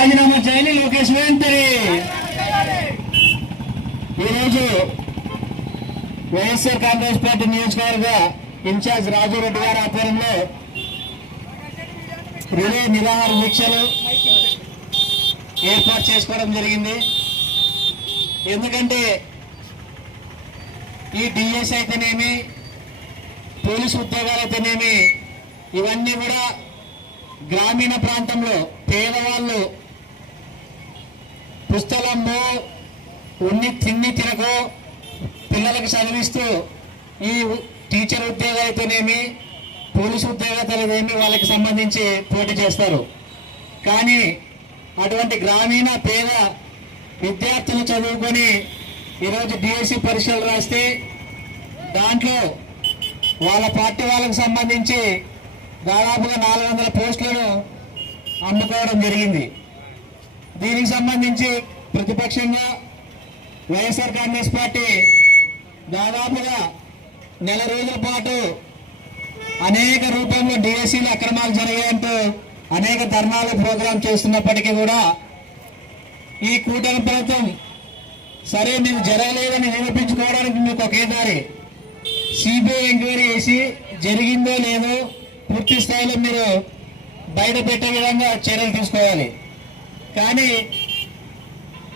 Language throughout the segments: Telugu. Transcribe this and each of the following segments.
రాజీనామా చేయాలి లోకేష్ వెంటనే. ఈరోజు వైఎస్ఆర్ కాంగ్రెస్ పార్టీ నియోజకవర్గ ఇన్ఛార్జ్ రాజురెడ్డి గారి ఆధ్వర్యంలో రిలే నిరాహార దీక్షలు ఏర్పాటు చేసుకోవడం జరిగింది. ఎందుకంటే ఈ డిఎస్ అయితేనేమి, పోలీసు ఉద్యోగాలు అయితేనేమి, ఇవన్నీ కూడా గ్రామీణ ప్రాంతంలో పేదవాళ్ళు పుస్తకము తిండి తినకు పిల్లలకు చదివిస్తూ ఈ టీచర్ ఉద్యోగాలు అయితేనేమి, పోలీసు ఉద్యోగాలనేమి వాళ్ళకి సంబంధించి పోటీ చేస్తారు. కానీ అటువంటి గ్రామీణ పేద విద్యార్థులు చదువుకొని ఈరోజు డిఎస్సి పరీక్షలు రాస్తే దాంట్లో వాళ్ళ పార్టీ వాళ్ళకు సంబంధించి దాదాపుగా 400 పోస్టులను అమ్ముకోవడం జరిగింది. దీనికి సంబంధించి ప్రతిపక్షంగా వైఎస్ఆర్ కాంగ్రెస్ పార్టీ దాదాపుగా నెల రోజుల పాటు అనేక రూపంలో డిఎస్సీలు అక్రమాలు జరిగాయంటూ అనేక ధర్నాలు ప్రోగ్రాం చేస్తున్నప్పటికీ కూడా ఈ కూటమి ప్రభుత్వం సరే మీకు జరగలేదని నిరూపించుకోవడానికి మీకు ఒకే దారి, సిబిఐ ఎంక్వైరీ చేసి జరిగిందో లేదో పూర్తి స్థాయిలో మీరు బయట పెట్టే విధంగా చర్యలు తీసుకోవాలి. కానీ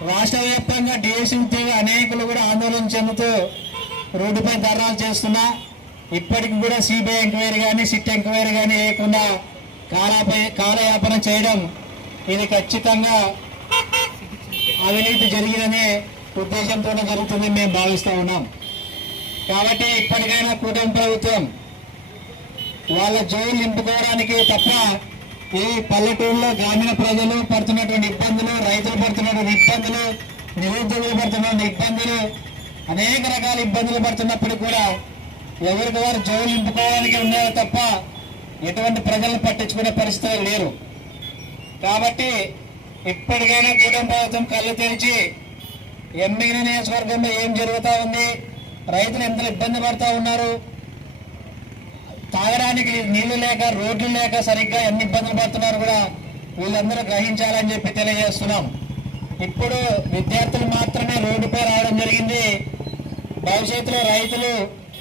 రాష్ట్ర వ్యాప్తంగా డిఎస్సీ ఉద్యోగ అనేకులు కూడా ఆందోళన చెందుతూ రోడ్డుపై ధర్నాలు చేస్తున్నా ఇప్పటికి కూడా సిబిఐ ఎంక్వైరీ కానీ సిట్ ఎంక్వైరీ కానీ లేకుండా కాలయాపన చేయడం ఇది ఖచ్చితంగా అవినీతి జరిగిందనే ఉద్దేశంతోనే జరుగుతుందని మేము భావిస్తూ ఉన్నాం. కాబట్టి ఇప్పటికైనా కూటమి ప్రభుత్వం వాళ్ళ జోలు నింపుకోవడానికి తప్ప ఈ పల్లెటూరులో గ్రామీణ ప్రజలు పడుతున్నటువంటి ఇబ్బందులు, రైతులు పడుతున్నటువంటి ఇబ్బందులు, నిరుద్యోగులు పడుతున్న ఇబ్బందులు, అనేక రకాల ఇబ్బందులు పడుతున్నప్పుడు కూడా ఎవరికి వారు జోలు నింపుకోవడానికి ఉన్నారు తప్ప ఎటువంటి ప్రజలను పట్టించుకునే పరిస్థితులు లేరు. కాబట్టి ఇప్పటికైనా కూటమి ప్రభుత్వం కళ్ళు తెరిచి ఎమ్మిగిన నియోజకవర్గంలో ఏం జరుగుతూ ఉంది, రైతులు ఎంత ఇబ్బంది పడుతూ ఉన్నారు, తాగడానికి నీళ్లు లేక రోడ్లు లేక సరిగ్గా ఎన్ని ఇబ్బందులు పడుతున్నారు కూడా వీళ్ళందరూ గ్రహించాలని చెప్పి తెలియజేస్తున్నాం. ఇప్పుడు విద్యార్థులు మాత్రమే రోడ్డుపై రావడం జరిగింది. భవిష్యత్తులో రైతులు,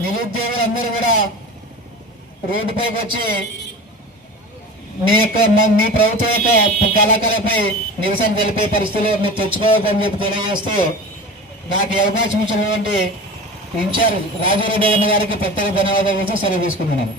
నిరుద్యోగులు అందరూ కూడా రోడ్డుపైకి వచ్చి మీ ప్రభుత్వం యొక్క కళాకారులపై నిరసన తెలిపే పరిస్థితులు మీరు తెచ్చుకోవద్దని చెప్పి తెలియజేస్తూ నాకు అవకాశం ఇచ్చినటువంటి ఇన్ఛార్జ్ రాజారెడ్డి గారికి ప్రత్యేక ధన్యవాదాలు సెలవు తీసుకుంటున్నాను.